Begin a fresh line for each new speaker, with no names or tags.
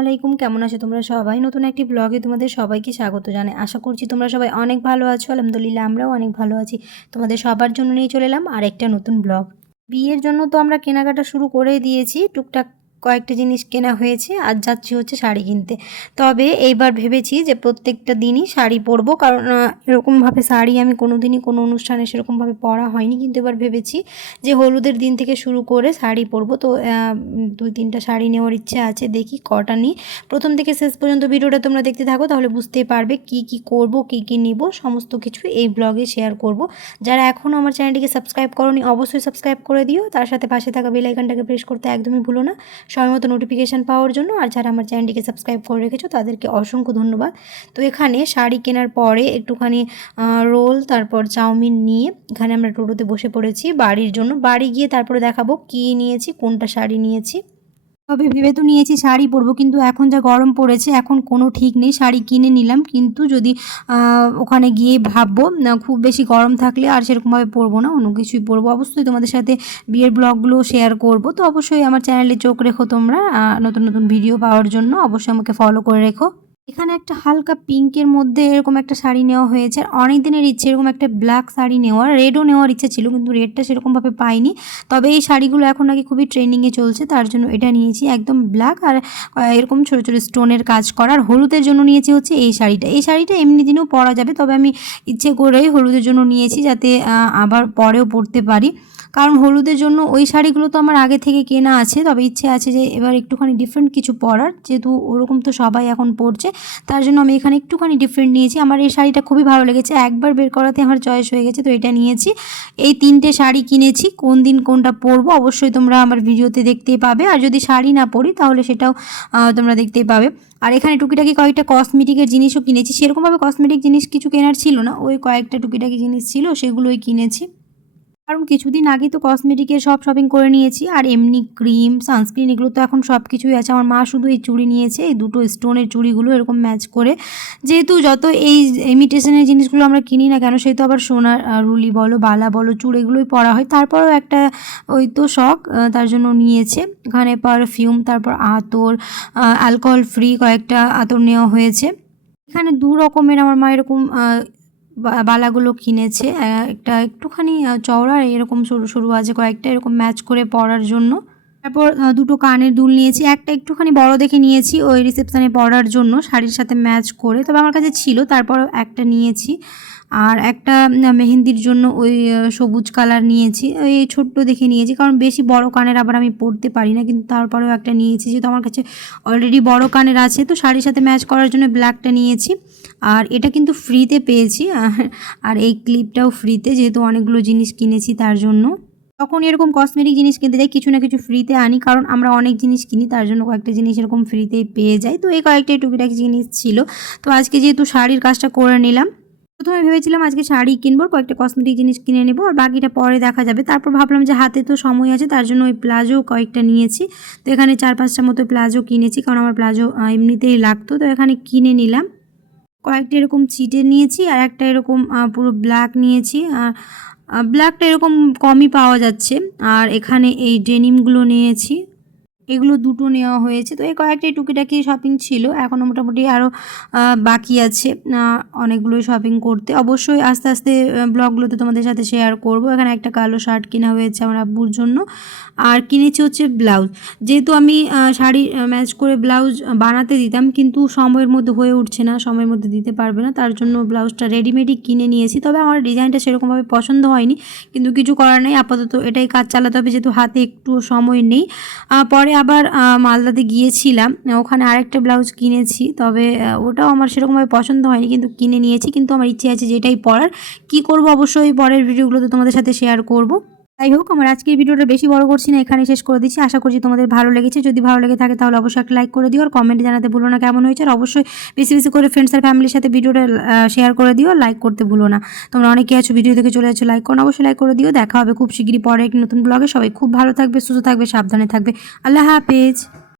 আলাইকুম, কেমন আছো তোমরা সবাই? নতুন একটি ব্লগে তোমাদের সবাইকে স্বাগত জানাই। আশা করছি তোমরা সবাই অনেক ভালো আছো, আলহামদুলিল্লাহ আমরাও অনেক ভালো আছি। তোমাদের সবার জন্য নিয়ে চলে এলাম আর একটা নতুন ব্লগ বিয়ের জন্য তো আমরা কেনাকাটা শুরু করে দিয়েছি, টুকটাক কয়েকটা জিনিস কেনা হয়েছে আর যাচ্ছি হচ্ছে শাড়ি কিনতে। তবে এইবার ভেবেছি যে প্রত্যেকটা দিনই শাড়ি পরবো, কারণ এরকমভাবে শাড়ি আমি কোনো দিনই কোনো অনুষ্ঠানে সেরকমভাবে পরা হয়নি। কিন্তু এবার ভেবেছি যে হলুদের দিন থেকে শুরু করে শাড়ি পরবো। তো দুই তিনটা শাড়ি নেওয়ার ইচ্ছে আছে, দেখি কটা নিই। প্রথম থেকে শেষ পর্যন্ত ভিডিওটা তোমরা দেখতে থাকো, তাহলে বুঝতেই পারবে কি কি করব, কি কি নিব, সমস্ত কিছু এই ব্লগে শেয়ার করব। যারা এখনও আমার চ্যানেলটিকে সাবস্ক্রাইব করনি, অবশ্যই সাবস্ক্রাইব করে দিও। তার সাথে পাশে থাকা বেল আইকনটাকে প্রেস করতে একদমই ভুলো না। সময়মতো নোটিফিকেশান পাওয়ার জন্য, আর যারা আমার চ্যানেলটিকে সাবস্ক্রাইব করে রেখেছো, তাদেরকে অসংখ্য ধন্যবাদ। তো এখানে শাড়ি কেনার পরে একটুখানি রোল তারপর চাউমিন নিয়ে, এখানে আমরা টোটোতে বসে পড়েছি বাড়ির জন্য। বাড়ি গিয়ে তারপরে দেখাবো কী নিয়েছি, কোনটা শাড়ি নিয়েছি। তবে ভেবে তো নিয়েছি শাড়ি পরবো, কিন্তু এখন যা গরম পড়েছে, এখন কোনো ঠিক নেই, শাড়ি কিনে নিলাম, কিন্তু যদি ওখানে গিয়ে ভাববো খুব বেশি গরম থাকলে আর সেরকমভাবে পরবো না, অন্য কিছুই পরবো। অবশ্যই তোমাদের সাথে বিয়ের ব্লগগুলো শেয়ার করব, তো অবশ্যই আমার চ্যানেলে চোখ রেখো তোমরা নতুন নতুন ভিডিও পাওয়ার জন্য অবশ্যই আমাকে ফলো করে রেখো। এখানে একটা হালকা পিঙ্কের মধ্যে এরকম একটা শাড়ি নেওয়া হয়েছে। আর অনেক দিনের ইচ্ছে, এরকম একটা ব্ল্যাক শাড়ি নেওয়ার রেডও নেওয়ার ইচ্ছে ছিল, কিন্তু রেডটা সেরকমভাবে পাইনি। তবে এই শাড়িগুলো এখন নাকি খুবই ট্রেন্ডিংয়ে চলছে, তার জন্য এটা নিয়েছি একদম ব্ল্যাক আর এরকম ছোটো ছোটো স্টোনের কাজ করা। আর হলুদের জন্য নিয়েছি হচ্ছে এই শাড়িটা। এই শাড়িটা এমনি দিনেও পরা যাবে, তবে আমি ইচ্ছে করেই হলুদের জন্য নিয়েছি যাতে আবার পরেও পরতে পারি। কারণ হলুদের জন্য ওই শাড়িগুলো তো আমার আগে থেকে কেনা আছে, তবে ইচ্ছে আছে যে এবার একটুখানি ডিফারেন্ট কিছু পরার, যেহেতু ওরকম তো সবাই এখন পরছে, তার জন্য আমি এখানে একটুখানি ডিফারেন্ট নিয়েছি। আমার এই শাড়িটা খুবই ভালো লেগেছে, একবার বের করাতে আমার চয়েস হয়ে গেছে, তো এটা নিয়েছি। এই তিনটে শাড়ি কিনেছি, কোন দিন কোনটা পরবো অবশ্যই তোমরা আমার ভিডিওতে দেখতেই পাবে, আর যদি শাড়ি না পরি তাহলে সেটাও তোমরা দেখতেই পাবে। আর এখানে টুকিটাকি কয়েকটা কসমেটিকের জিনিসও কিনেছি, সেরকমভাবে কসমেটিক জিনিস কিছু কেনার ছিল না, ওই কয়েকটা টুকিটাকি জিনিস ছিল, সেগুলোই কিনেছি। কারণ কিছুদিন আগে তো কসমেটিকের সব শপিং করে নিয়েছি, আর এমনি ক্রিম সানস্ক্রিন এগুলো তো এখন সব কিছুই আছে। আমার মা শুধু এই চুড়ি নিয়েছে, এই দুটো স্টোনের চুড়িগুলো এরকম ম্যাচ করে। যেহেতু যত এই ইমিটেশনের জিনিসগুলো আমরা কিনি না কেন, সেই তো আবার সোনার রুলি বলো, বালা বলো, চুড় এগুলোই পরা হয়। তারপরেও একটা, ওই তো শখ তার জন্য নিয়েছে। এখানে পারফিউম তারপর আতর অ্যালকোহল ফ্রি কয়েকটা আতর নেওয়া হয়েছে। এখানে দু রকমের আমার মা এরকম বালাগুলো কিনেছে। একটা একটুখানি চওড়া এরকম সরু সরু আছে, কয়েকটা এরকম ম্যাচ করে পরার জন্য। তারপর দুটো কানের দুল নিয়েছি। একটা একটুখানি বড় দেখে নিয়েছি ওই রিসেপশানে পরার জন্য, শাড়ির সাথে ম্যাচ করে। তবে আমার কাছে ছিল তারপর একটা নিয়েছি। আর একটা মেহেন্দির জন্য ওই সবুজ কালার নিয়েছি। ওই ছোট্ট দেখে নিয়েছি, কারণ বেশি বড় কানের আবার আমি পরতে পারি না, কিন্তু তারপরেও একটা নিয়েছি, যেহেতু আমার কাছে অলরেডি বড় কানের আছে, তো শাড়ির সাথে ম্যাচ করার জন্য ব্ল্যাকটা নিয়েছি। আর এটা কিন্তু ফ্রিতে পেয়েছি, আর- এই ক্লিপটাও ফ্রিতে যেহেতু অনেকগুলো জিনিস কিনেছি তার জন্য। তখন এরকম কসমেটিক জিনিস কিনতে যাই, কিছু না কিছু ফ্রিতে আনি, কারণ আমরা অনেক জিনিস কিনি, তার জন্য কয়েকটা জিনিস এরকম ফ্রিতেই পেয়ে যাই। তো এই কয়েকটাই টুকিটাকি জিনিস ছিল। তো আজকে যেহেতু শাড়ির কাজটা করে নিলাম প্রথমে ভেবেছিলাম আজকে শাড়ি কিনবো, কয়েকটা কসমেটিক জিনিস কিনে নেব আর বাকিটা পরে দেখা যাবে। তারপর ভাবলাম যে হাতে তো সময় আছে, তার জন্য ওই প্লাজো কয়েকটা নিয়েছি। তো এখানে চার পাঁচটা মতো প্লাজো কিনেছি, কারণ আমার প্লাজো এমনিতেই লাগতো। তো এখানে কিনে নিলাম। কয়েকটা এরকম চিটে নিয়েছি আর একটা এরকম পুরো ব্ল্যাক নিয়েছি। আর ব্ল্যাকটা এরকম কমই পাওয়া যাচ্ছে। আর এখানে এই ডেনিমগুলো নিয়েছি। এগুলো দুটো নেওয়া হয়েছে। তো এই কয়েকটাই টুকিটাকি শপিং ছিল। এখনও মোটামুটি আরও বাকি আছে। অনেকগুলোই শপিং করতে। অবশ্যই আস্তে আস্তে ব্লগগুলোতে তোমাদের সাথে শেয়ার করব। এখানে একটা কালো শার্ট কেনা হয়েছে আমার আব্বুর জন্য। আর কিনেছি হচ্ছে ব্লাউজ যেহেতু আমি শাড়ি ম্যাচ করে ব্লাউজ বানাতে দিতাম, কিন্তু সময়ের মধ্যে হয়ে উঠছে না, সময়ের মধ্যে দিতে পারবে না। তার জন্য ব্লাউজটা রেডিমেডই কিনে নিয়েছি। তবে আমার ডিজাইনটা সেরকমভাবে পছন্দ হয়নি। কিন্তু কিছু করার নেই। আপাতত এটাই কাজ চালাতে হবে। যেহেতু হাতে একটু সময় নেই। পরে আবার মালদাতে গিয়েছিলাম। ওখানে আরেকটা ব্লাউজ কিনেছি, তবে ওটাও আমার সেরকমভাবে পছন্দ হয়নি, কিন্তু কিনে নিয়েছি। কিন্তু আমার ইচ্ছে আছে যেটাই পরার। কি করব অবশ্যই পরের ভিডিওগুলোতে তোমাদের সাথে শেয়ার করব। যাই হোক, আমার আজকের ভিডিওটা বেশি বড় করছি না এখানে শেষ করে দিচ্ছি। আশা করছি তোমাদের ভালো লেগেছে। যদি ভালো লেগে থাকে তাহলে অবশ্যই একটা লাইক করে দিও আর কমেন্ট জানাতে ভুলো না কেমন হয়েছে। আর অবশ্যই বেশি বেশি করে ফ্রেন্ডস আর ফ্যামিলির সাথে ভিডিওটা শেয়ার করে দিও লাইক করতে ভুলো না। তোমরা অনেকে আছো ভিডিও দেখে চলে যাচ্ছ লাইক করো অবশ্যই লাইক করে দিও। দেখা হবে খুব শিগগিরই পরে একটি নতুন ব্লগে সবাই খুব ভালো থাকবে, সুস্থ থাকবে, সাবধানে থাকবে। আল্লাহ হাফেজ।